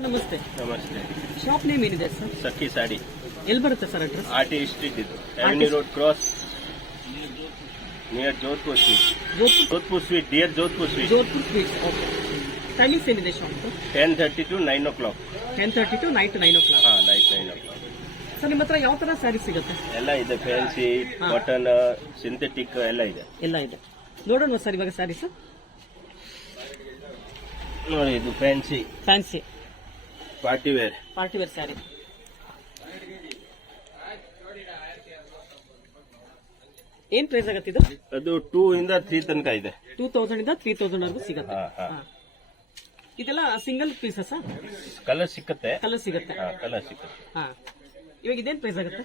Sir ನಮಸ್ತೆ. ನಮಸ್ತೆ. Shop name ಏನಿದೆ ಸರ್? ಸಖಿ ಸಾಡಿ. ಎಲ್ಲಿ ಬರುತ್ತೆ sir address R T street ಇದು avenue road cross near Jodhpur sweet Jodhpur Jodhpur sweet near Jodhpur sweet Jodhpur sweet okay timings ಏನಿದೆ shop ten thirty to nine o'clock ten thirty to night nine o'clock ಹಾಂ night nine o'clock sir ನಿಮ್ಮ ಹತ್ರ ಯಾವ ತರ ಸ್ಯಾರಿ ಸಿಗುತ್ತೆ? ಎಲ್ಲ ಇದೆ fancy. Cotton synthetic ಎಲ್ಲ ಇದೆ. ಎಲ್ಲ ಇದೆ. ನೋಡೋಣ ಸರ್ ಇವಾಗ ಸ್ಯಾರಿ ಸರ್ ನೋಡಿ ಇದು fancy fancy party wear. Party wear sari. ಏನ್ ಪ್ರೈಸ್ ಆಗತ್ತೆ ಇದು? ಅದು ಟೂ ಇಂದ ತ್ರೀ ತನಕ ಇದೆ. ಟೂ ತೌಸಂಡ್ ಇಂದ ತ್ರೀ ತೌಸಂಡ್ ವರೆಗೂ ಸಿಗುತ್ತೆ. ಇದೆಲ್ಲ ಸಿಂಗಲ್ ಪೀಸಸ್ ಕಲರ್ ಸಿಕ್ಕತ್ತೆ. ಕಲರ್ ಸಿಗುತ್ತೆ. ಕಲರ್ ಸಿಕ್ಕತ್ತೆ. ಹಾ. ಇವಾಗ ಇದೇನ್ ಪ್ರೈಸ್ ಆಗುತ್ತೆ?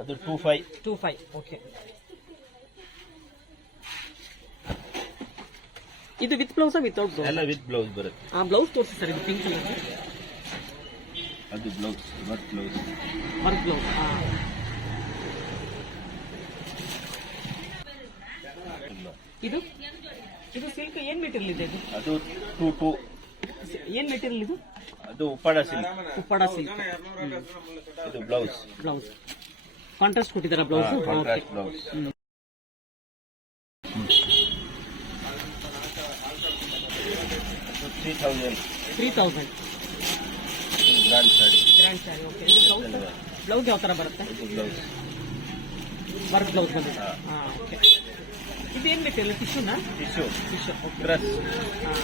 ಅದು two five two five okay ಇದು ವಿತ್ ಬ್ಲೌಸ್ ವಿತೌಟ್ ಬ್ಲೌಸ್ ಎಲ್ಲ ವಿತ್ ಬ್ಲೌಸ್ ಬರುತ್ತೆ. ಆ ಬ್ಲೌಸ್ ತೋರಿಸಿ ಸರ್ ಇದು ಪಿಂಕ್ ಕಲರ್ ಅದು blouse work blouse work blouse ಇದು? ಇದು ಸಿಲ್ಕ್ ಏನ್ ಮೆಟೀರಿಯಲ್ ಇದೆ ಇದು? ಅದು ಟೂ ಟೂ ಏನ್ ಮೆಟೀರಿಯಲ್ ಇದು? ಅದು ಉಪ್ಪಾಡ ಸಿಲ್ಕ್ ಉಪ್ಪಾಡ ಸಿಲ್ಕ್ ಇದು ಬ್ಲೌಸ್ ಬ್ಲೌಸ್ ಕಾಂಟ್ರಾಸ್ಟ್ ಕೊಟ್ಟಿದ್ದಾರೆ blouse blouse three thousand three thousand grand sari grand sari okay ಇದು ಬ್ಲೌಸ್ ಬ್ಲೌಸ್ ಯಾವ ಥರ ಬರುತ್ತೆ? ಇದು ಬ್ಲೌಸ್ ವರ್ಕ್ ಬ್ಲೌಸ್ ಬಂದಿದೆ. ಹಾಂ. ಹಾ ಓಕೆ ಇದೇನು ಮೆಟೀರಿಯಲ್ ಟಿಶ್ಯೂನಾ ಟಿಶ್ಯೂ ಟಿಶ್ಯೂ ಓಕೆ ಡ್ರೆಸ್ ಹಾಂ.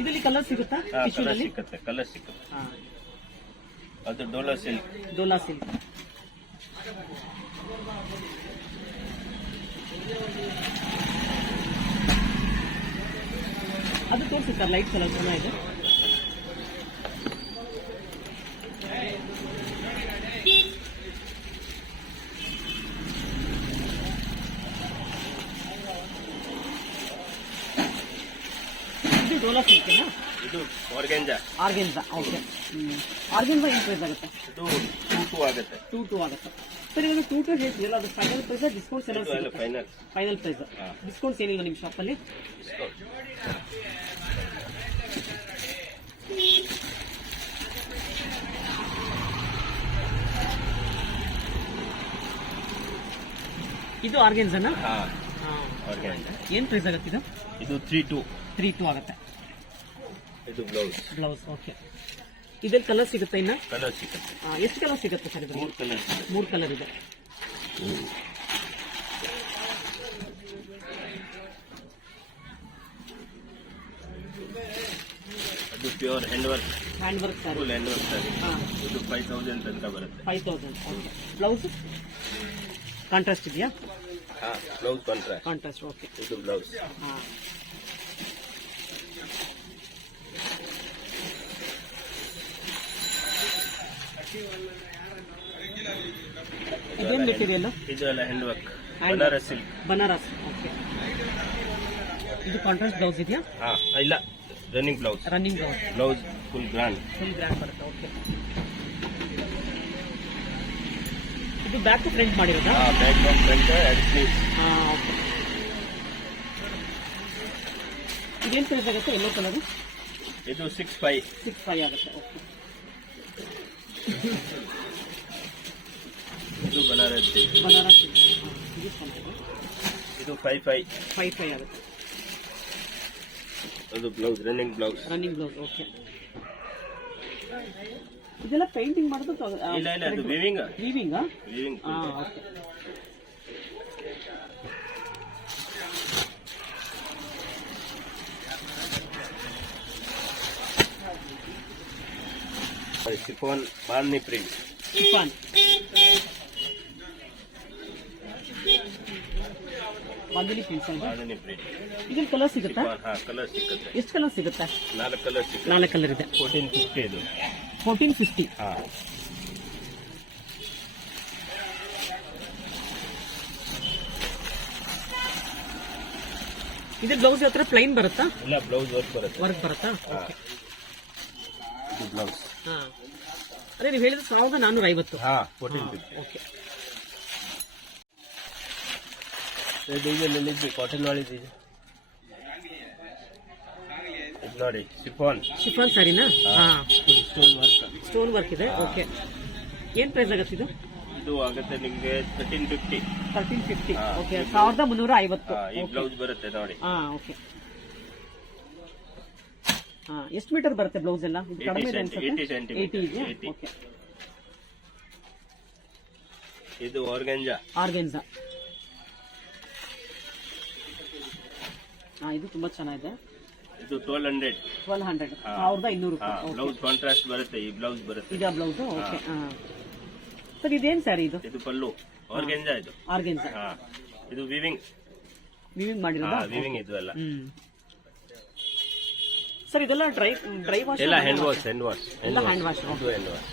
ಇದರಲ್ಲಿ ಕಲರ್ ಸಿಗುತ್ತಾ? ಕಲರ್ ಟಿಶ್ಯೂನಲ್ಲಿ ಸಿಕ್ಕತ್ತೆ ಕಲರ್ ಸಿಗುತ್ತೆ ಹಾಂ. ಅದು ಡೋಲಾ ಸಿಲ್ಕ್ ಡೋಲಾ ಸಿಲ್ಕ್ ಅದು ತೋರಿಸಿ ಸರ್ ಲೈಟ್ ಎಲ್ಲ ಚೆನ್ನಾಗಿದೆ. ಇದು ಡೋಲಾ ಸಿಲ್ಕ್ನಾ ಇದು ಆರ್ಗೆಂಜಾ ಆರ್ಗೆನ್ಸಾ ಓಕೆ ಆರ್ಗೆನ್ಸಾ ಏನು ಪ್ರೈಸ್ ಆಗುತ್ತೆ? ಇದು ಟೂ ಟೂ ಆಗುತ್ತೆ. ಟೂ ಟೂ ಆಗುತ್ತೆ. ಸರ್ ಇವಾಗ ಟೂ ಟು ಹೇಳ್ತಿರಲ್ಲ ಅದು ಫೈನಲ್ ಪ್ರೈಸ್ ಡಿಸ್ಕೌಂಟ್ಸ್ ಎಲ್ಲ ಫೈನಲ್ ಫೈನಲ್ ಪ್ರೈಸ್. ಡಿಸ್ಕೌಂಟ್ಸ್ ಏನಿಲ್ಲ ನಿಮ್ಮ ಶಾಪಲ್ಲಿ ಇದು ಆರ್ಗೆನ್ಸನ ಏನ್ ಪ್ರೈಸ್ ಆಗುತ್ತೆ ಇದು? ಇದು ತ್ರೀ ಟೂ ತ್ರೀ ಟೂ ಆಗುತ್ತೆ. ಇದು ಬ್ಲೌಸ್ ಬ್ಲೌಸ್ ಓಕೆ ಇದ್ರಲ್ಲಿ ಕಲರ್ ಸಿಗುತ್ತೆ ಇನ್ನ? ಕಲರ್ ಸಿಗುತ್ತೆ. ಆ, ಎಷ್ಟು ಕಲರ್ ಸಿಗುತ್ತೆ ಸರ್ ಇದು ಮೂರು ಕಲರ್ ಮೂರು ಕಲರ್ ಇದೆ. ಅದು pure hand work hand work sir full hand work sir ಹಾಂ. ಇದು ಫೈವ್ ತೌಸಂಡ್ ತನಕ ಬರುತ್ತೆ. Five thousand okay blouse contrast ಇದೆಯಾ? ಹಾ ಬ್ಲೌಸ್ ಕಾಂಟ್ರಾಕ್ಟ್ ಕಾಂಟ್ರಾಸ್ಟ್ ಓಕೆ ಇದು ಬ್ಲೌಸ್ ಹಾಂ. ಇದೇನು ಮೆಟೀರಿಯಲ್ ಇದು ಎಲ್ಲ hand work Banaras silk Banaras okay ಇದು ಕಾಂಟ್ರಾಸ್ಟ್ ಬ್ಲೌಸ್ ಇದೆಯಾ? ಹಾಂ ಇಲ್ಲ running blouse running blouse blouse full grand full grand ಬರುತ್ತೆ ಓಕೆ ಇದು ಬ್ಯಾಕ್ ಫ್ರಂಟ್ ಮಾಡಿರೋದಾ? ಬ್ಯಾಕ್ ಫ್ರಂಟ್ ಎರಡು ಸ್ಲೀವ್ಸ್ ಹಾಂ ಓಕೆ ಇದೇನು ಪ್ರೈಸ್ ಆಗುತ್ತೆ? ಎಲ್ಲೋ ಕಲರ್ ಇದು ಸಿಕ್ಸ್ ಫೈವ್ ಸಿಕ್ಸ್ ಫೈವ್ ಆಗುತ್ತೆ ಓಕೆ ಇದು ಬನಾರಸ್ ಬನಾರಸ್ ಇದು ಇದು ಫೈವ್ ಫೈವ್ ಫೈವ್ ಫೈವ್ ಆಗುತ್ತೆ. ಅದು blouse running blouse running blouse okay ಇದೆಲ್ಲ ಪೇಂಟಿಂಗ್ ಮಾಡೋದು ಇಲ್ಲ ಇಲ್ಲ ಅದು ವಿವಿಂಗ್ ವೀವಿಂಗ್ ವಿವಿಂಗ್ ಹಾಂ ಓಕೆ ಶಿಫಾನ್ ಬಾಂಧಿ ಪ್ರಿಂಟ್ ಅಲ್ವಾ ಬಾಂಧನಿ ಪ್ರಿಂಟ್ ಕಲರ್ ಸಿಗುತ್ತಾ? ಹಾಂ ಹಾ ಕಲರ್ ಸಿಕ್ಕತ್ತೆ. ಎಷ್ಟು ಕಲರ್ ಸಿಗುತ್ತಾ? ನಾಲ್ಕು ಕಲರ್ ಸಿಗುತ್ತೆ ನಾಲ್ಕು ಕಲರ್ ಇದೆ. ಫೋರ್ಟೀನ್ ಫಿಫ್ಟಿ ಇದು. ಫೋರ್ಟೀನ್ ಫಿಫ್ಟಿ ಇದು ಬ್ಲೌಸ್ ಹತ್ರ ಪ್ಲೈನ್ ಬರುತ್ತಾ? ಇಲ್ಲ ಬ್ಲೌಸ್ ವರ್ಕ್ ಬರುತ್ತೆ. ವರ್ಕ್ ಬರುತ್ತಾ. ಓಕೆ ಬ್ಲೌಸ್ ಹಾ. ಅದೇ ನೀವು ಹೇಳಿದ್ರೆ ಸಾವಿರದ ನಾನ್ನೂರ ಐವತ್ತು. ಹಾ ಫೋರ್ಟೀನ್ ಫಿಫ್ಟಿ ಓಕೆ ಇದು ಇದೆ ಕಾಟನ್ ವಾಳಿದ್ದು ಇದು ನೋಡಿ ಸಿಫಾನ್ ಶಿಫಾನ್ ಸರಿನಾ? ಹಾ. ಸ್ಟೋನ್ ವರ್ಕ್ ಸ್ಟೋನ್ ವರ್ಕ್ ಇದೆ? ಓಕೆ ಏನ್ ಪ್ರೈಸ್ ಆಗುತ್ತೆ ಇದು? ಇದು ಆಗುತ್ತೆ ನಿಮ್ಗೆ thirteen fifty thirteen fifty okay ಸಾವಿರದ ಮುನ್ನೂರ ಐವತ್ತು ಈ ಬ್ಲೌಸ್ ಬರುತ್ತೆ ನೋಡಿ. ಹಾ ಓಕೆ ಹಾ ಎಷ್ಟು ಮೀಟರ್ ಬರುತ್ತೆ ಬ್ಲೌಸ್ ಎಲ್ಲ? ಇದು 80 ಕಡಿಮೆ ಇದೆ ಅನ್ಸುತ್ತೆ? 80 ಏಯ್ಟಿ ಇದೆಯಾ? 80. ಓಕೆ ಇದು ಆರ್ಗಂಜಾ ಹಾ ಇದು ತುಂಬಾ ಚೆನ್ನಾಗಿದೆ. ಇದು ಟ್ವೆಲ್ ಹಂಡ್ರೆಡ್ ಟ್ವೆಲ್ ಹಂಡ್ರೆಡ್. ಸಾವಿರದ ಇನ್ನೂರು ಬ್ಲೌಸ್ ಕಾಂಟ್ರಾಸ್ಟ್ ಬರುತ್ತೆ ಈ ಬ್ಲೌಸ್ ಬರುತ್ತೆ. ಈಗ ಬ್ಲೌಸ್ ಓಕೆ ಸರ್ ಇದೇನ್ ಸ್ಯಾರಿ ಇದು? ಇದು ಪಲ್ಲು. ಆರ್ಗೆಂಜ ಇದು. ಆರ್ಗೆಂಜ. ಇದು ವಿವಿಂಗ್ ವಿವಿಂಗ್ ಮಾಡಿರೋದು? ವಿವಿಂಗ್ ಇದು ಎಲ್ಲ. ಸರ್ ಇದೆಲ್ಲ ಡ್ರೈ ಡ್ರೈ ವಾಶ್ ಎಲ್ಲ ಹ್ಯಾಂಡ್ ವಾಶ್ ಹ್ಯಾಂಡ್ ವಾಶ್ ಎಲ್ಲ ಹ್ಯಾಂಡ್ ವಾಶ್ ಹ್ಯಾಂಡ್ ವಾಶ್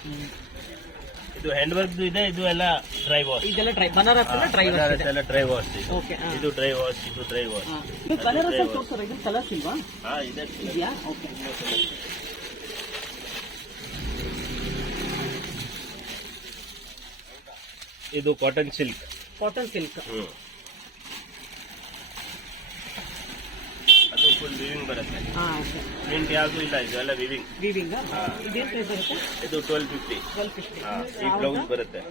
ಇದು ಹ್ಯಾಂಡ್ ವರ್ಕ್ ಇದೆ ಇದು ಎಲ್ಲ ಡ್ರೈ ವಾಶ್ ಇದೆಲ್ಲ ಡ್ರೈ ಬನಾರಸ್ ಎಲ್ಲ ಡ್ರೈ ವಾಶ್ ಇದೆ. ಎಲ್ಲ ಡ್ರೈ ವಾಶ್ ಇದು. ಓಕೆ ಇದು ಡ್ರೈ ವಾಶ್ ಇದು ಡ್ರೈ ವಾಶ್ ಇದು ಬನಾರಸ್ ಅಲ್ಲಿ ತೋರ್ಸೋರ ಇದು ಕಲರ್ಸ್ ಇಲ್ವಾ? ಹಾ ಇದೆ ಇದೆಯಾ? ಓಕೆ ಇದು cotton silk cotton silk hmm ಅದು ಫುಲ್ ವಿವಿಂಗ್ ಬರುತ್ತೆ ಹಾ ಓಕೆ ಪ್ರಿಂಟ್ ಯಾವುದು ಇಲ್ಲ ಇದು ಎಲ್ಲ ವಿವಿಂಗ್ ವಿವಿಂಗ್. ಇದೇನ್ ಪ್ರೈಸ್ ಬರುತ್ತೆ? ಇದು ಟ್ವೆಲ್ ಫಿಫ್ಟಿ ಟ್ವೆಲ್ ಫಿಫ್ಟಿ ಈ ಬ್ಲೌಸ್ ಬರುತ್ತೆ.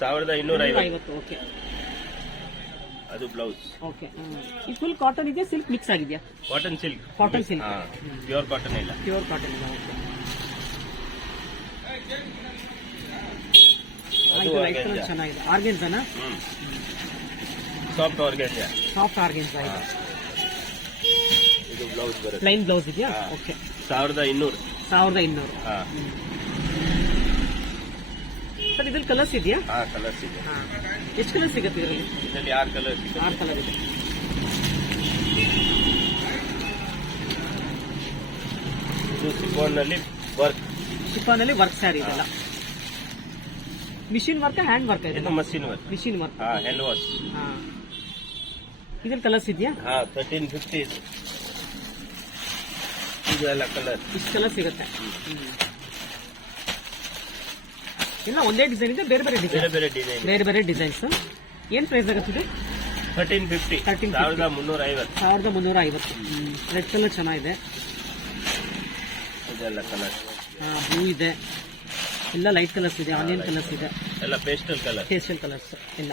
ಸಾವಿರದ ಇನ್ನೂರ ಐವತ್ತು ಐವತ್ತು ಓಕೆ ಅದು ಬ್ಲೌಸ್ ಓಕೆ ಈ ಫುಲ್ ಕಾಟನ್ ಇದೆಯಾ ಸಿಲ್ಕ್ ಮಿಕ್ಸ್ ಆಗಿದೆಯಾ? Cotton silk cotton silk pure cotton ಇಲ್ಲ. ಪ್ಯೂರ್ ಕಾಟನ್ ಇಲ್ಲ ಓಕೆ ಅದು. ಚೆನ್ನಾಗಿದೆ. ಆರ್ಗೆನ್ಸನಾ ಸಾಫ್ಟ್ ಆರ್ಗನ್ಜಾ ಸಾಫ್ಟ್ ಆರ್ಗೆನ್ಸ ಇದೆ ಇದು ಬ್ಲೌಸ್ ಬರುತ್ತೆ. ಪ್ಲೈನ್ ಬ್ಲೌಸ್ ಇದೆಯಾ? ಹಾ. ಓಕೆ ಸಾವಿರದ ಇನ್ನೂರು. ಸಾವಿರದ ಇನ್ನೂರು. ಹಾ. ಸರ್ ಇದ್ರಲ್ಲಿ ಕಲರ್ಸ್ ಇದೆಯಾ? ಹಾ ಕಲರ್ಸ್ ಇದೆ. ಹಾ. ಎಷ್ಟು ಕಲರ್ ಸಿಗುತ್ತೆ ಇದರಲ್ಲಿ? ಇದರಲ್ಲಿ ಆರು ಕಲರ್ ಆರು ಕಲರ್ ಇದೆ. ಇದು ಸಿಫೋನ್ನಲ್ಲಿ ವರ್ಕ್ ಶಿಫಾನ್ ಅಲ್ಲಿ ವರ್ಕ್ ಸ್ಯಾರಿ ಇದೆಲ್ಲ ಮಿಷಿನ್ ವರ್ಕ್ ಹ್ಯಾಂಡ್ ವರ್ಕ್ ಇದೆ ಇದು ಮಷಿನ್ ವರ್ಕ್ ಮಿಷಿನ್ ವರ್ಕ್ ಹಾ ಹ್ಯಾಂಡ್ ವಾಶ್ ಹಾ. ಇದ್ರಲ್ಲಿ ಕಲರ್ಸ್ ಇದೆಯಾ? ಹಾ ತರ್ಟೀನ್ ಫಿಫ್ಟಿ ಇದು ಇದು ಕಲರ್ ಇಷ್ಟೆಲ್ಲ ಸಿಗುತ್ತೆ. ಇಲ್ಲ ಒಂದೇ ಡಿಸೈನ್ ಇದೆ ಬೇರೆ ಬೇರೆ ಬೇರೆ ಡಿಸೈನ್ ಬೇರೆ ಡಿಸೈನ್ ಬೇರೆ ಬೇರೆ ಡಿಸೈನ್ಸ್ ಏನ್ ಪ್ರೈಸ್ ಆಗುತ್ತಿದೆ ತರ್ಟೀನ್ ಫಿಫ್ಟಿ 1350. ಸಾವಿರದ ಮುನ್ನೂರ ಐವತ್ತು ಸಾವಿರದ ಮುನ್ನೂರ ಐವತ್ತು ರೆಡ್ ಕಲರ್ ಚೆನ್ನಾಗಿದೆ. ಇದೆಲ್ಲ ಕಲರ್ ಬ್ಲೂ ಇದೆ. ಎಲ್ಲ ಲೈಟ್ ಕಲರ್ಸ್ ಇದೆ ಆನಿಯನ್ ಕಲರ್ಸ್ ಇದೆ. ಎಲ್ಲ ಪೇಸ್ಟಲ್ ಕಲರ್ ಪೇಸ್ಟಲ್ ಕಲರ್ಸ್ ಎಲ್ಲ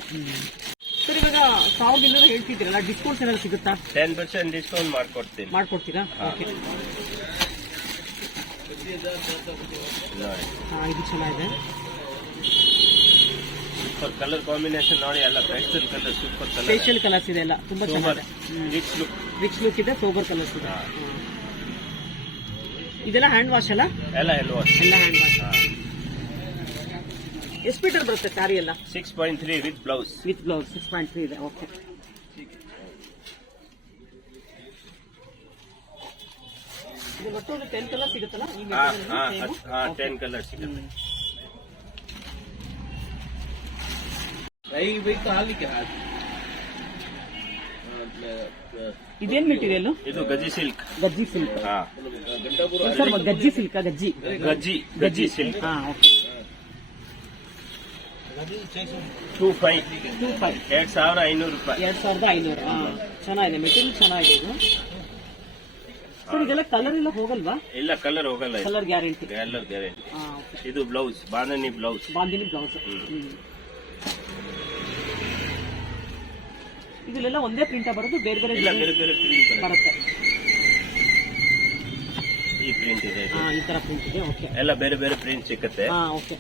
ಸರ್ ಇವಾಗ ಸಾವಿರದ ಇನ್ನೂರು ಹೇಳ್ತಿದ್ದೀರಲ್ಲ ಡಿಸ್ಕೌಂಟ್ಸ್ ಏನಾದ್ರು ಸಿಗುತ್ತಾ? ಟೆನ್ ಪರ್ಸೆಂಟ್ ಡಿಸ್ಕೌಂಟ್ ಮಾಡ್ಕೊಡ್ತೀನಿ. ಮಾಡ್ಕೊಡ್ತೀರಾ? ಓಕೆ ಹಾಂ ಇದು ಚೆನ್ನಾಗಿದೆ ಸೂಪರ್ ಕಲರ್ ಕಾಂಬಿನೇಷನ್ ನೋಡಿ ಎಲ್ಲ pastel colour super colour facial colours ಇದೆ ಎಲ್ಲ ತುಂಬಾ ಚೆನ್ನಾಗಿದೆ. ರಿಚ್ ಲುಕ್ ರಿಚ್ ಲುಕ್ ಇದೆ ಸೋಬರ್ ಕಲರ್ಸ್ ಇದೆ. ಇದೆಲ್ಲ ಹ್ಯಾಂಡ್ ವಾಶ್ ಅಲ್ಲ? ಎಲ್ಲ ಹ್ಯಾಂಡ್ ವಾಶ್ ಎಲ್ಲ ಹ್ಯಾಂಡ್ ವಾಶ್ ಎಷ್ಟು ಮೀಟರ್ ಬರುತ್ತೆ ಸ್ಯಾರಿ ಎಲ್ಲ? Six point three with blouse with blouse six point three ಇದೆ ಓಕೆ ಇದು ಒಟ್ಟು ಟೆನ್ ಕಲರ್ ಸಿಗುತ್ತಲ್ಲ? ಈ. ಟೆನ್ ಕಲರ್ ಸಿಗುತ್ತೆ. ಹ್ಮ್. ಇದೇನ್ ಮೆಟೀರಿಯಲ್ ಇದು ಗಜ್ಜಿ ಸಿಲ್ಕ್ ಗಜ್ಜಿ ಸಿಲ್ಕ್ ಹಾ. Sir ಗಜ್ಜಿ silk ಗಜ್ಜಿ. ಗಜ್ಜಿ ಗಜ್ಜಿ ಸಿಲ್ಕ್ ಹಾ okay two five two five ಎರಡ್ ಸಾವಿರ ಐನೂರು ರೂಪಾಯಿ. ಎರಡ್ ಸಾವಿರದ ಐನೂರು. ಚೆನ್ನಾಗಿದೆ. ಮೆಟೀರಿಯಲ್ ಚೆನ್ನಾಗಿದೆ ಇದು. ಸರ್ ಇದೆಲ್ಲ ಕಲರ್ ಎಲ್ಲ ಹೋಗಲ್ವಾ? ಇಲ್ಲ ಕಲರ್ ಹೋಗಲ್ಲ ಕಲರ್ ಗ್ಯಾರಂಟಿ ಎಲ್ಲರ ಗ್ಯಾರಂಟಿ ಇದು blouse bandhani blouse bandhani blouse. ಇದೆಲ್ಲ ಒಂದೇ ಪ್ರಿಂಟ್ ಬರೋದು ಬೇರೆ ಬೇರೆ ಇಲ್ಲ ಬೇರೆ ಬೇರೆ ಪ್ರಿಂಟ್ ಬರುತ್ತೆ. ಈ ಪ್ರಿಂಟ್ ಇದೆ ಇದು. ಈ ತರ ಪ್ರಿಂಟ್ ಇದೆ ಓಕೆ ಎಲ್ಲ ಬೇರೆ ಬೇರೆ ಪ್ರಿಂಟ್ ಸಿಕ್ಕತ್ತೆ ಹಾ ಓಕೆ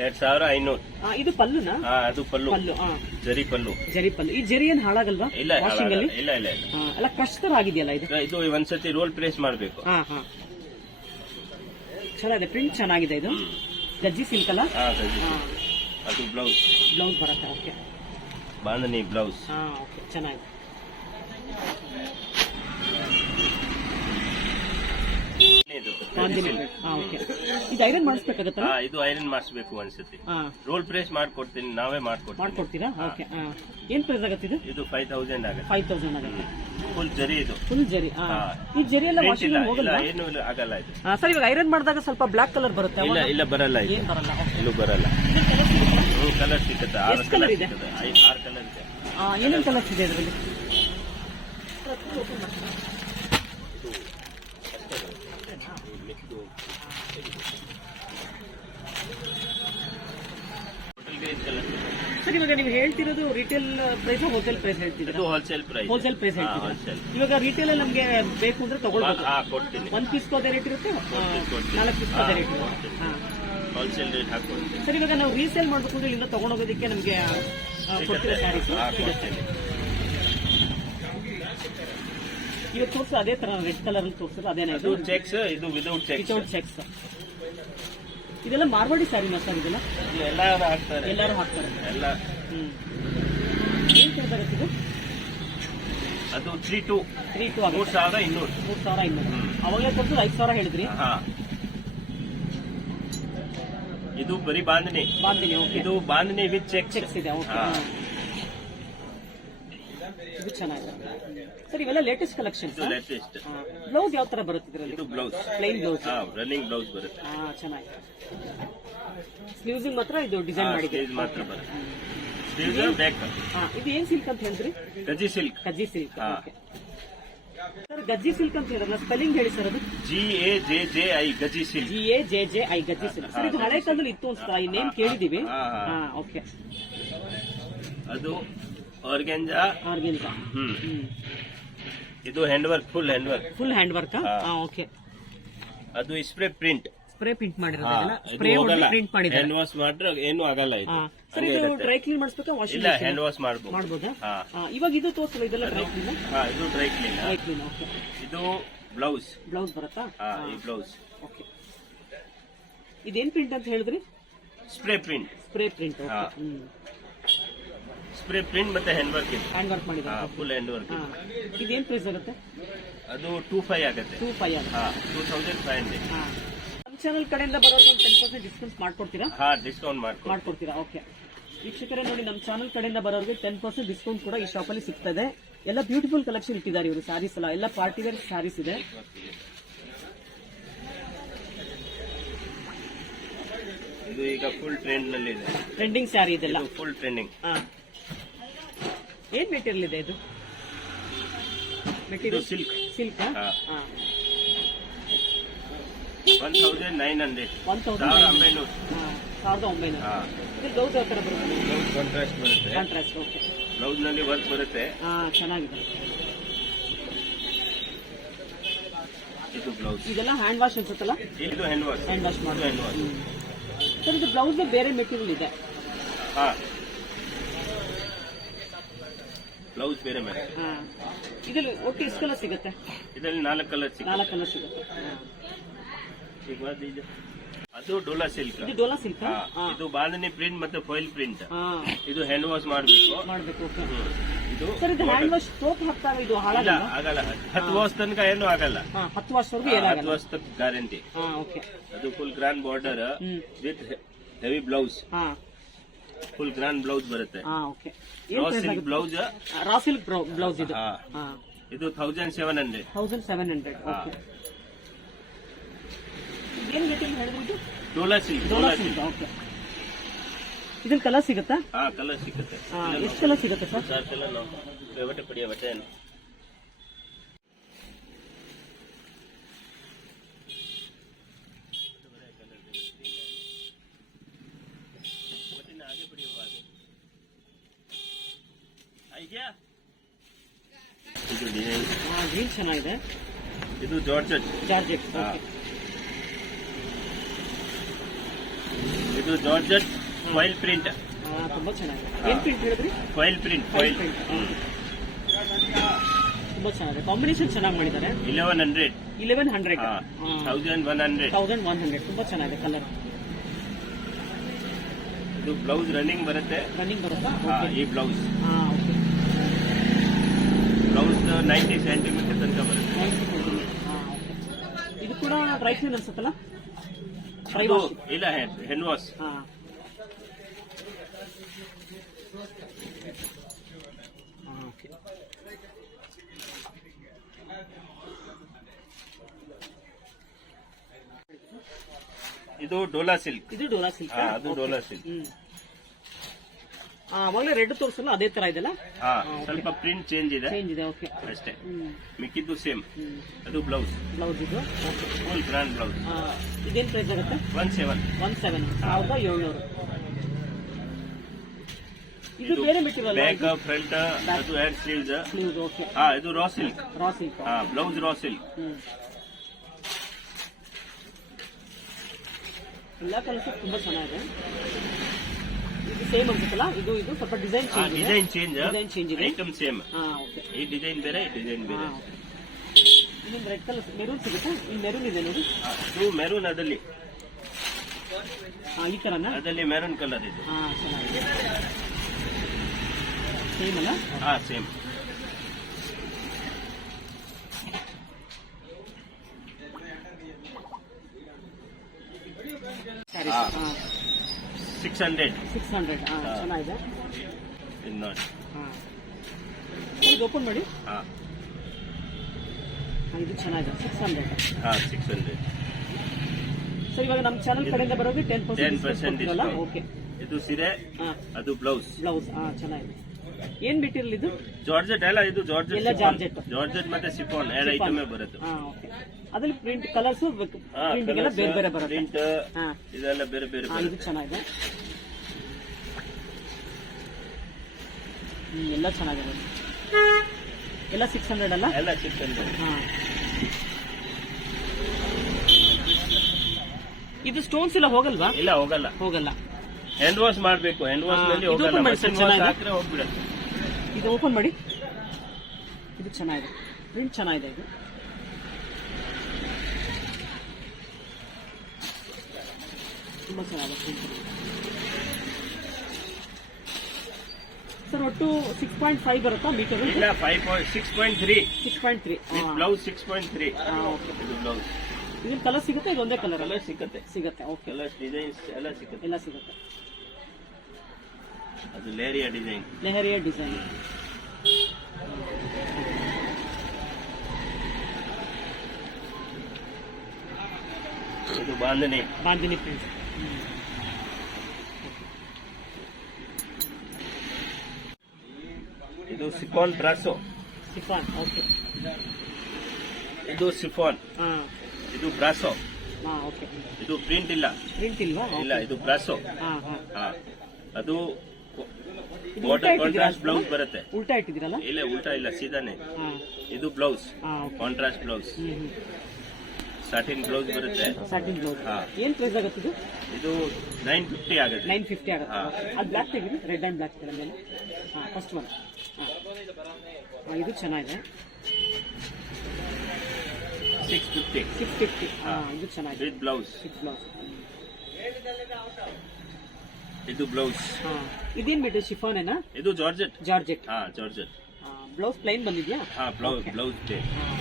ಎರಡ್ ಸಾವಿರ ಐನೂರು. ಇದು ಪಲ್ಲುನಾ? ಅದು ಪಲ್ಲು. ಪಲ್ಲು ಜರಿ ಪಲ್ಲು. ಜರಿ ಪಲ್ಲು. ಈ ಜರಿ ಏನು ಹಾಳಾಗಲ್ವಾ? ಇಲ್ಲ ವಾಷಿಂಗ್ ಅಲ್ಲಿ? ಇಲ್ಲ ಇಲ್ಲ ಇಲ್ಲ. ಕಷ್ಟಕರ ಎಲ್ಲ ಕಷ್ಟರ ಆಗಿದೆಯಲ್ಲ ಇದು? ಇದು ಒಂದ್ಸತಿ ರೋಲ್ ಪ್ರೆಸ್ ಮಾಡ್ಬೇಕು. ಹಾ. ಹಾ ಚೆನ್ನಾಗಿದೆ ಪ್ರಿಂಟ್ ಚೆನ್ನಾಗಿದೆ ಇದು. ಗಜ್ಜಿ ಸಿಲ್ಕ್ ಅಲ್ಲ? ಅದು ಬ್ಲೌಸ್ ಬ್ಲೌಸ್ ಬರುತ್ತೆ ಓಕೆ ಬಾಂಧನಿ ಬ್ಲೌಸ್ ಹಾ ಓಕೆ ಚೆನ್ನಾಗಿದೆ. ಇದು ಇದು ಐರನ್ ಮಾಡಿಸ್ಬೇಕಾಗತ್ತಾ ಹಾ ಇದು ಐರನ್ ಮಾಡಿಸ್ಬೇಕು ಅನ್ಸುತ್ತೆ. ಹಾ. ರೋಲ್ ಪ್ರೆಸ್ ಮಾಡ್ಕೊಡ್ತೀನಿ ನಾವೇ ಮಾಡ್ಕೊಡ್ತೀವಿ. ಮಾಡ್ಕೊಡ್ತೀರಾ? ಓಕೆ ಹಾ. ಏನ್ ಪ್ರೈಸ್ ಆಗತ್ತೆ ಇದು? ಇದು ಫೈವ್ ತೌಸಂಡ್ ಆಗುತ್ತೆ. ಫೈವ್ ತೌಸಂಡ್ ಆಗುತ್ತೆ. ಫುಲ್ ಜರಿ ಇದು. ಫುಲ್ ಜರಿ ಹಾ. ಈ ಜರಿ ಎಲ್ಲ Print ವಾಷಿಂಗ್ ಇಲ್ಲ ಇಲ್ಲ ಏನು ಇಲ್ಲ, ಆಗಲ್ಲ ಇದು. ಹಾ, ಸರ್ ಇವಾಗ ಐರನ್ ಮಾಡಿದಾಗ ಸ್ವಲ್ಪ ಬ್ಲಾಕ್ ಕಲರ್ ಬರುತ್ತೆ ಇಲ್ಲ ಅವಾಗ? ಇಲ್ಲ ಬರಲ್ಲ ಇದು. ಏನ್ ಬರಲ್ಲ? ಇಲ್ಲೂ ಬರಲ್ಲ. ಇದು colours ಸಿಗುತ್ತಾ? ಕಲರ್ ಸಿಕ್ಕತ್ತೆ ಆರು ಎಷ್ಟ್ colour ಕಲರ್ ಇದೆ? ಸಿಕ್ಕತ್ತೆ ಆರು ಕಲರ್ ಇದೆ. ಆ, ಏನೇನ್ ಕಲರ್ಸ್ ಇದೆ ಇದರಲ್ಲಿ ಅಷ್ಟೇನಾ ಟೋಟಲ್ ಗ್ರೀನ್ ಕಲರ್ ಸರ್ ಇವಾಗ ನೀವು ಹೇಳ್ತಿರೋದು ರಿಟೇಲ್ ಪ್ರೈಸ್ ಹೋಲ್ಸೇಲ್ ಪ್ರೈಸ್ ಇದು ಹೇಳ್ತಿದ್ದೀರಾ ಹೋಲ್ಸೇಲ್ ಪ್ರೈಸ್ ಹೋಲ್ಸೇಲ್ ಪ್ರೈಸ್ ಹೇಳ್ತೀವಿ ಹೇಳ್ತಿದ್ದೀರಾ? ಇವಾಗ ರಿಟೇಲ್ ಅಲ್ಲಿ ನಮಗೆ ಬೇಕು ಅಂದ್ರೆ ತಗೊಳ್ಬೇಕು ಒಂದ್ ಪೀಸ್ ಅದೇ ರೇಟ್ ಇರುತ್ತೆ ನಾಲ್ಕು ಪೀಸ್ ಅದೇ ರೇಟ್ ಹಾ, ಇರುತ್ತೆ ಹೋಲ್ಸೇಲ್ ರೇಟ್ ಹಾಕೊಡ್ತೀನಿ. ಸರ್ ಇವಾಗ ನಾವು ರೀಸೇಲ್ ಮಾಡ್ಬೇಕು ಅಂದ್ರೆ ಇಲ್ಲಿಂದ ತಗೊಂಡೋಗೋದಕ್ಕೆ ನಮಗೆ ಕೊಡ್ತೀರಾ ಸ್ಯಾರೀಸ್ ಸಿಗುತ್ತೆ. ಇವಾಗ ತೋರಿಸ ಅದೇ ತರ ರೆಡ್ ಕಲರ್ ಅಲ್ಲಿ ತೋರ್ಸೋದು ಅದೇನೇ ಇದು? ಇದು ಚೆಕ್ಸ್ ಇದು ವಿದೌಟ್ ಚೆಕ್ಸ್ ವಿತೌಟ್ ಚೆಕ್ಸ್ ಇದೆಲ್ಲ ಮಾರ್ವಾಡಿ ಸ್ಯಾರಿನ ಸರ್ ಇದೆಲ್ಲ? ಎಲ್ಲರೂ ಹಾಕ್ತಾರೆ. ಎಲ್ಲರೂ ಹಾಕ್ತಾರೆ. ಎಲ್ಲ. ಹ್ಮ್. ಏನ್ ಇದು? ಅದು ತ್ರೀ ಟು ತ್ರೀ ಟು ಮೂರ್ ಸಾವಿರ ಇನ್ನೂರು. ಮೂರ್ ಸಾವಿರ ಇನ್ನೂರು. ಅವಾಗಲೇ ಕೊಟ್ಟು ಐದು ಸಾವಿರ ಹೇಳಿದ್ರಿ? ಹಾ. ಇದು ಬರೀ ಬಾಂಧನಿ ಬಾಂಧನಿ ಓಕೆ ಇದು ಬಾಂಧನಿ ವಿತ್ ಚೆಕ್ ಚೆಕ್ಸ್ ಇದೆ ಓಕೆ. ಇದು ಚೆನ್ನಾಗಿದೆ. ಸರ್ ಇವೆಲ್ಲ ಲೇಟೆಸ್ಟ್ ಕಲೆಕ್ಷನ್ ಇದು ಲೇಟೆಸ್ಟ್ ಬ್ಲೌಸ್ ಯಾವ ತರ ಬರುತ್ತೆ ಇದರಲ್ಲಿ? ಇದು ಬ್ಲೌಸ್ ಪ್ಲೇನ್ ಬ್ಲೌಸ್ ಹಾ ರನ್ನಿಂಗ್ ಬ್ಲೌಸ್ ಬರುತ್ತೆ. ಹಾ ಚೆನ್ನಾಗಿದೆ. ಸ್ಲೀವ್ಸ್ ಮಾತ್ರ ಇದು ಡಿಸೈನ್ ಮಾಡಿದೆ ಇದು ಮಾತ್ರ ಬರುತ್ತೆ. ಸ್ಲೀವ್ಸ್ ಬ್ಯಾಕ್ ಹಾ ಇದು ಏನ್ ಸಿಲ್ಕ್ ಅಂತ ಹೇಳಿದ್ರಿ? Gajji silk Gajji silk. Okay sir Gajji silk ಅಂತ ಹೇಳಿದ್ರಲ್ಲ ಸ್ಪೆಲ್ಲಿಂಗ್ ಹೇಳಿ ಸರ್ ಅದು? G A J J I Gajji silk G A J J I Gajji silk sir ಇದು ಹಳೆ ಕಾಲದಲ್ಲಿ ಇತ್ತು ಅನ್ಸ್ತಾ ಈ ನೇಮ್ ಕೇಳಿದೀವಿ. ಹಾ ಓಕೆ ಅದು ಆರ್ಗೆಂಜಾ? ಆರ್ಗೆಂಜಾ. ಹ್ಮ್. ಇದು hand work full hand work full hand work okay ಅದು ಸ್ಪ್ರೇ ಪ್ರಿಂಟ್ ಸ್ಪ್ರೇ ಪ್ರಿಂಟ್ ಮಾಡಿರೋದಲ್ಲ ಸ್ಪ್ರೇ ಪ್ರಿಂಟ್ ಹ್ಯಾಂಡ್ ವಾಶ್ ಮಾಡ್ರೆ ಏನು ಆಗಲ್ಲ ಇದು. ಸರ್ ಇದು ಡ್ರೈ ಕ್ಲೀನ್ ಮಾಡಿಸ್ಬೇಕಾ ವಾಶ್ ಇಲ್ಲ ಹ್ಯಾಂಡ್ ವಾಶ್ ಹಾ. ಹಾ, ಇವಾಗ ಇದು ತೋರಿಸಲ್ಲ ಇದೆಲ್ಲ ಡ್ರೈ ಕ್ಲೀನ್ ಹಾ ಇದು dry clean dry clean okay ಇದು ಬ್ಲೌಸ್ ಬ್ಲೌಸ್ ಬರುತ್ತಾ? ಹಾ ಈ ಬ್ಲೌಸ್ ಓಕೆ ಇದೇನ್ ಪ್ರಿಂಟ್ ಅಂತ ಹೇಳಿದ್ರಿ? Spray print spray print. Okay spray print ಮತ್ತೆ ಹ್ಯಾಂಡ್ ವರ್ಕ್ ಇದೆ. ಹ್ಯಾಂಡ್ ವರ್ಕ್ ಮಾಡಿದ್ದಾರೆ ಫುಲ್ ಹ್ಯಾಂಡ್ ವರ್ಕ್ ಹಾಂ ಇದೇನ್ ಪ್ರೈಸ್ ಆಗುತ್ತೆ ಅದು ಟೂ ಫೈವ್ ಆಗುತ್ತೆ. ಟೂ ಆಗುತ್ತೆ. ಹಾ ಟೂ ತೌಸಂಡ್ ಫೈವ್ ಹಂಡ್ರೆಡ್ ಹಾ. ನಮ್ಮ ಚಾನಲ್ ಕಡೆಯಿಂದ ಬರೋರ್ಗೆ ಒಂದು ಟೆನ್ ಪರ್ಸೆಂಟ್ ಡಿಸ್ಕೌಂಟ್ ಮಾಡ್ಕೊಡ್ತೀರಾ? ಹಾಂ ಡಿಸ್ಕೌಂಟ್ ಮಾಡ್ಕೊ ಮಾಡ್ಕೊಡ್ತೀರಾ ಓಕೆ ವೀಕ್ಷಕರೇ ನೋಡಿ ನಮ್ಮ ಚಾನಲ್ ಕಡೆಯಿಂದ ಬರೋರಿಗೆ ಟೆನ್ ಪರ್ಸೆಂಟ್ ಡಿಸ್ಕೌಂಟ್ ಕೂಡ ಈ ಶಾಪಲ್ಲಿ ಸಿಗ್ತದೆ. ಎಲ್ಲ ಬ್ಯೂಟಿಫುಲ್ ಕಲೆಕ್ಷನ್ ಇಟ್ಟಿದ್ದಾರೆ ಇವರು ಸ್ಯಾರೀಸ್ ಎಲ್ಲ. ಎಲ್ಲ ಪಾರ್ಟಿ ವೇರ್ ಸ್ಯಾರೀಸ್ ಇದೆ. ಇದು ಈಗ ಫುಲ್ ಟ್ರೆಂಡ್ನಲ್ಲಿ ಇದೆ ಟ್ರೆಂಡಿಂಗ್ ಸ್ಯಾರಿ ಇದೆಲ್ಲ ಫುಲ್ ಟ್ರೆಂಡಿಂಗ್ ಹಾ. ಏನ್ ಮೆಟೀರಿಯಲ್ ಇದೆ ಇದು? Material silk silk one thousand nine hundred one thousand ಒಂಬೈನೂರು. ಸಾವಿರದ ಒಂಬೈನೂರು. ಹಾ. ಇದು ಬ್ಲೌಸ್ ಯಾವ ತರ ಬರುತ್ತೆ? ಕಾಂಟ್ರಾಸ್ಟ್ ಬರುತ್ತೆ. ಕಾಂಟ್ರಾಸ್ಟ್ ಓಕೆ ಬ್ಲೌಸ್ನಲ್ಲಿ ವರ್ಕ್ ಬರುತ್ತೆ. ಹಾ ಚೆನ್ನಾಗಿದೆ. ಇದು ಬ್ಲೌಸ್ ಇದೆಲ್ಲ ಹ್ಯಾಂಡ್ ವಾಶ್ ಅನ್ಸುತ್ತಲ್ಲ? ಇದು ಹ್ಯಾಂಡ್ ವಾಶ್ ಹ್ಯಾಂಡ್ ವಾಶ್ ಮಾಡಿ ಹ್ಯಾಂಡ್ ವಾಶ್ ಸರ್ ಇದು ಬ್ಲೌಸ್ ಬೇರೆ ಮೆಟೀರಿಯಲ್ ಇದೆ. ಹಾ. ಬ್ಲೌಸ್ ಬೇರೆ ಮೇಲೆ. ಹಾ. ಇದ್ರಲ್ಲಿ ಒಟ್ಟು ಎಷ್ಟು ಕಲರ್ ಸಿಗುತ್ತೆ? ಇದರಲ್ಲಿ ನಾಲ್ಕು ಕಲರ್ ಸಿಗುತ್ತೆ. ನಾಲ್ಕು ಕಲರ್ ಸಿಗುತ್ತೆ. ಹಾ. ಈಗ ಬಂದು ಇದು. ಅದು ಡೋಲಾ ಸಿಲ್ಕ್. ಇದು ಡೋಲಾ ಸಿಲ್ಕ್? ಇದು ಬಾದನಿ ಪ್ರಿಂಟ್ ಮತ್ತೆ ಫಾಯಿಲ್ ಪ್ರಿಂಟ್. ಹಾ. ಇದು ಹ್ಯಾಂಡ್ ವಾಶ್ ಮಾಡಬೇಕು. ಮಾಡ್ಬೇಕು ಓಕೆ. ಇದು ಸರ್ ಇದು ಹ್ಯಾಂಡ್ ವಾಶ್ ಸೋಪ್ ಹಾಕ್ತಾಗ ಇದು ಇಲ್ಲ ಹಾಳಾಗಲ್ಲ ಆಗಲ್ಲ. ಹತ್ತು ವರ್ಷ ತನಕ ಏನು ಆಗಲ್ಲ. ಹಾ ಹತ್ತು ವರ್ಷವರೆಗೂ ಹತ್ತು ಏನಾಗಲ್ಲ ವರ್ಷ ತನಕ ಗ್ಯಾರಂಟಿ ಹಾ ಓಕೆ. ಅದು full grand border hmm. With heavy blouse ಹಾ. ಫುಲ್ ಗ್ರ್ಯಾಂಡ್ ಬ್ಲೌಸ್ ಬರುತ್ತೆ. ಹಾ okay silk blouse raw silk blouse ಇದು. ಹಾ. ಹಾ. ಇದು thousand seven hundred thousand seven hundred. Okay ಏನ್ ಮೆಟೀರಿಯಲ್ ಹೇಳಿದ್ರು Dola silk Dola Dola silk silk okay ಇದ್ರಲ್ಲಿ ಕಲರ್ ಸಿಗುತ್ತಾ? ಹಾ ಕಲರ್ ಸಿಗುತ್ತೆ. ಹಾ ಎಷ್ಟು ಕಲರ್ ಸಿಗುತ್ತೆ ಸರ್ ಸರ್ ಕಲರ್ ನಾವು ಬಟ್ಟೆ ಪಡಿಯ ಬಟ್ಟೆ ಏನು ಇದೆಯಾ ಇದು ಗ್ರೀನ್ ಚೆನ್ನಾಗಿದೆ. ಇದು ಜಾರ್ಜೆಟ್ ಜಾರ್ಜೆಟ್ ಇದು ಜಾರ್ಜೆಟ್ ಫೈಲ್ ಪ್ರಿಂಟ್ ತುಂಬಾ ಚೆನ್ನಾಗಿದೆ. ಪ್ರಿಂಟ್ ಹೇಳಿದ್ರಿ? ಫೈಲ್ ಪ್ರಿಂಟ್ ಫೈಲ್ ತುಂಬಾ ಚೆನ್ನಾಗಿದೆ. ಕಾಂಬಿನೇಷನ್ ಚೆನ್ನಾಗಿ ಮಾಡಿದ್ದಾರೆ. Eleven hundred eleven hundred thousand one hundred thousand one hundred ತುಂಬಾ ಚೆನ್ನಾಗಿದೆ ಕಲರ್ ಇದು ಬ್ಲೌಸ್ ರನ್ನಿಂಗ್ ಬರುತ್ತೆ. ರನ್ನಿಂಗ್ ಬರುತ್ತಾ? ಈ ಬ್ಲೌಸ್ ಹಾ ಓಕೆ ನೈಂಟಿ ಸೆಂಟಿಮೀಟರ್ ತನಕ ಬರುತ್ತೆ ಹಾ ಓಕೆ ಇದು ಕೂಡ ಡ್ರೈ ಕ್ಲೀನ್ ಅನ್ಸುತ್ತಲ್ಲ? ಡ್ರೈ ಇದು ವಾಶ್ ಇಲ್ಲ ಹೆಡ್ ಹೆಡ್ ವಾಶ್ ಹಾ. ಹಾ, ಓಕೆ ಇದು ಡೋಲಾ ಸಿಲ್ಕ್ ಇದು ಡೋಲಾ ಸಿಲ್ಕ್ ಹಾ ಅದು ಡೋಲಾ ಸಿಲ್ಕ್ ಹ್ಮ್. ಅವಾಗಲೇ ರೆಡ್ ತೋರಿಸಲ್ಲ ಅದೇ ತರ ಇದೆಲ್ಲ ಹಾ ಸ್ವಲ್ಪ ಪ್ರಿಂಟ್ ಚೇಂಜ್ ಇದೆ. ಚೇಂಜ್ ಇದೆ ಓಕೆ ಅಷ್ಟೇ. ಮಿಕ್ಕಿದ್ದು ಸೇಮ್. ಅದು ಬ್ಲೌಸ್. ಬ್ಲೌಸ್ ಇದು? ಫುಲ್ ಗ್ರ್ಯಾಂಡ್ ಬ್ಲೌಸ್ ಇದೇನು ಇದೇನ್ ಪ್ರೈಸ್ ಆಗುತ್ತೆ? ಒನ್ ಸೆವೆನ್ ಒನ್ ಸೆವೆನ್ ಸಾವಿರದ ಏಳ್ನೂರು. ಇದು ಬೇರೆ ಮೆಟೀರಿಯಲ್ ಬ್ಯಾಕ್ ಫ್ರಂಟ್ ಅದು ಹೇರ್ ಸ್ಲೀವ್ಸ್ ಸ್ಲೀವ್ಸ್ ಓಕೆ ಹಾ ಇದು ರಾ ಸಿಲ್ಕ್ ರಾ ಸಿಲ್ಕ್ ಹಾ ಬ್ಲೌಸ್ ರಾ ಸಿಲ್ಕ್ ಎಲ್ಲ ಕಲರ್ಸ್ ತುಂಬಾ ಚೆನ್ನಾಗಿದೆ. ಇದು ಸೇಮ್ ಅನ್ಸುತ್ತಲ್ಲ? ಇದು ಇದು ಸ್ವಲ್ಪ design change design change design change ಇದೆ. ಐಟಮ್ ಸೇಮ್ ಹಾ ಓಕೆ ಈ ಡಿಸೈನ್ ಬೇರೆ ಈ ಡಿಸೈನ್ ಬೇರೆ. ಇನ್ನೊಂದು ರೆಡ್ ಕಲರ್ ಮೆರೂನ್ ಸಿಗುತ್ತೆ. ಈ ಮೆರೂನ್ ಇದೆ ನೋಡಿ. ಇದು ಮೆರೂನ್ ಅದಲ್ಲಿ ಹಾ ಈ ತರನ? ಅದಲ್ಲಿ ಮೆರೂನ್ ಕಲರ್ ಇದೆ. ಹಾ ಚೆನ್ನಾಗಿದೆ. ಸೇಮ್ ಅಲ್ಲ? ಹಾ ಸೇಮ್ ಸ್ಯಾರಿ ಹಾ. ಹಾ ಸಿಕ್ಸ್ ಹಂಡ್ರೆಡ್ ಸಿಕ್ಸ್ ಹಂಡ್ರೆಡ್ ಹಾಂ. ಚೆನ್ನಾಗಿದೆ. ಇದು ನೋಡಿ ಹಾಂ. ಇದು ಓಪನ್ ಮಾಡಿ. ಹಾ. ಇದು ಚೆನ್ನಾಗಿದೆ ಸಿಕ್ಸ್ ಹಂಡ್ರೆಡ್ ಹಾ ಸಿಕ್ಸ್ ಹಂಡ್ರೆಡ್ ಸರ್ ಇವಾಗ ನಮ್ಮ ಚಾನಲ್ ಕಡೆಯಿಂದ ಬರೋದು ಟೆನ್ ಟೆನ್ ಪರ್ಸೆಂಟ್ ಅಲ್ಲ ಓಕೆ ಇದು ಸೀರೆ ಹಾ. ಅದು ಬ್ಲೌಸ್ ಬ್ಲೌಸ್ ಹಾಂ ಚೆನ್ನಾಗಿದೆ. ಏನ್ ಬಿಟ್ಟಿರಲಿ ಇದು? ಜಾರ್ಜೆಟ್ ಎಲ್ಲ ಇದು ಜಾರ್ಜೆಟ್ ಎಲ್ಲ ಜಾರ್ಜೆಟ್. ಜಾರ್ಜೆಟ್ ಮತ್ತೆ ಸಿಫಾನ್ ಎರಡು ಐಟಮ್ ಬರುತ್ತೆ. ಅದ್ರಲ್ಲಿ ಪ್ರಿಂಟ್ ಕಲರ್ಸ್ ಬೇರೆ ಬೇರೆ ಬರುತ್ತೆ. ಪ್ರಿಂಟ್ ಇದೆಲ್ಲ ಬೇರೆ ಬೇರೆ ಇದು ಚೆನ್ನಾಗಿದೆ. ಎಲ್ಲ ಚೆನ್ನಾಗಿದೆ. ಎಲ್ಲ ಸಿಕ್ಸ್ ಹಂಡ್ರೆಡ್ ಅಲ್ಲ? ಎಲ್ಲ ಸಿಕ್ಸ್ ಹಂಡ್ರೆಡ್ ಹಾ. ಇದು ಸ್ಟೋನ್ಸ್ ಎಲ್ಲ ಹೋಗಲ್ವಾ? ಇಲ್ಲ ಹೋಗಲ್ಲ. ಹೋಗಲ್ಲ. ಹ್ಯಾಂಡ್ ವಾಶ್ ಮಾಡಬೇಕು. ಹ್ಯಾಂಡ್ ವಾಶ್ನಲ್ಲಿ ಇದು ಹೋಗಲ್ಲ open ಮಾಡಿ ಮಷಿನ್ ಸರ್, ಚೆನ್ನಾಗಿದೆ. ಹಾಕ್ರೆ ಹೋಗ್ಬಿಡುತ್ತೆ. ಇದು ಓಪನ್ ಮಾಡಿ. ಇದು ಚೆನ್ನಾಗಿದೆ. ಪ್ರಿಂಟ್ ಚೆನ್ನಾಗಿದೆ ಇದು. ತುಂಬಾ ಚೆನ್ನಾಗಿದೆ print. ಸರ್ ಒಟ್ಟು ಸಿಕ್ಸ್ ಪಾಯಿಂಟ್ ಫೈವ್ ಬರುತ್ತಾ ಮೀಟರ್ ಇಲ್ಲ five point six point three six point three blouse six point three ಇದು ಬ್ಲೌಸ್ ಇದ್ರ ಕಲರ್ ಸಿಗುತ್ತೆ ಇದೊಂದೇ ಕಲರ್ ಕಲರ್ ಸಿಕ್ಕತ್ತೆ ಸಿಗುತ್ತೆ. ಓಕೆ ಕಲರ್ಸ್ ಡಿಸೈನ್ಸ್ ಎಲ್ಲ ಸಿಗುತ್ತೆ. ಎಲ್ಲ ಸಿಗುತ್ತೆ. ಅದು ಲೇರಿಯಾ ಡಿಸೈನ್ ಲೆಹರಿಯ ಡಿಸೈನ್ ಇದು ಬಾಂಧನಿ ಬಾಂಧಿನಿ ಪ್ರಿಂಟ್ ಇದು ಸಿಫಾನ್ ಬ್ರಾಸೋ ಸಿಫಾನ್ ಓಕೆ ಇದು ಸಿಫಾನ್ ಹಾ. ಇದು ಬ್ರಾಸೋ. ಹಾ ಓಕೆ. ಇದು ಪ್ರಿಂಟ್ ಇಲ್ಲ. ಪ್ರಿಂಟ್ ಇಲ್ವಾ? ಇಲ್ಲ ಇದು ಬ್ರಾಸೋ. ಹಾ ಹಾ. ಹಾ. ಅದು ವಾಟರ್ ಕಾಂಟ್ರಾಸ್ಟ್ ಬ್ಲೌಸ್ ಬರುತ್ತೆ. ಉಲ್ಟಾ ಇಟ್ಟಿದ್ದೀರಲ್ಲ? ಇಲ್ಲ ಉಲ್ಟಾ ಇಲ್ಲ ಸೀದಾನೆ. ಇದು blouse contrast blouse satin blouse ಬರುತ್ತೆ. ಸಾಟಿನ್ ಬ್ಲೌಸ್ ಹಾ. ಏನ್ ಪ್ರೈಸ್ ಆಗುತ್ತೆ ಇದು? ಇದು ನೈನ್ ಫಿಫ್ಟಿ ಆಗುತ್ತೆ. ನೈನ್ ಫಿಫ್ಟಿ ಆಗುತ್ತೆ. ಅದು ಬ್ಲ್ಯಾಕ್ ತೆಗೀರಿ ರೆಡ್ ಅಂಡ್ ಬ್ಲ್ಯಾಕ್ ಮೇಲೆ. ಹಾ ಫಸ್ಟ್ ಒನ್ ಹಾ, ಇದು ಚೆನ್ನಾಗಿದೆ. ಸಿಕ್ಸ್ ಫಿಫ್ಟಿ ಸಿಕ್ಸ್ ಫಿಫ್ಟಿ ಹಾಂ. ಇದು ಚೆನ್ನಾಗಿದೆ. ವಿತ್ ಬ್ಲೌಸ್ ಸಿಕ್ಸ್ ಬ್ಲೌಸ್ ಇದು ಬ್ಲೌಸ್ ಹಾ. ಇದೇನ್ ಬಿಟ್ಟು ಶಿಫಾನೇನಾ? ಇದು ಜಾರ್ಜೆಟ್. ಜಾರ್ಜೆಟ್. ಹಾ ಜಾರ್ಜೆಟ್. ಬ್ಲೌಸ್ ಪ್ಲೈನ್ ಬಂದಿದ್ಯಾ? ಹಾ ಬ್ಲೌಸ್ ಬ್ಲೌಸ್ ಹಾ.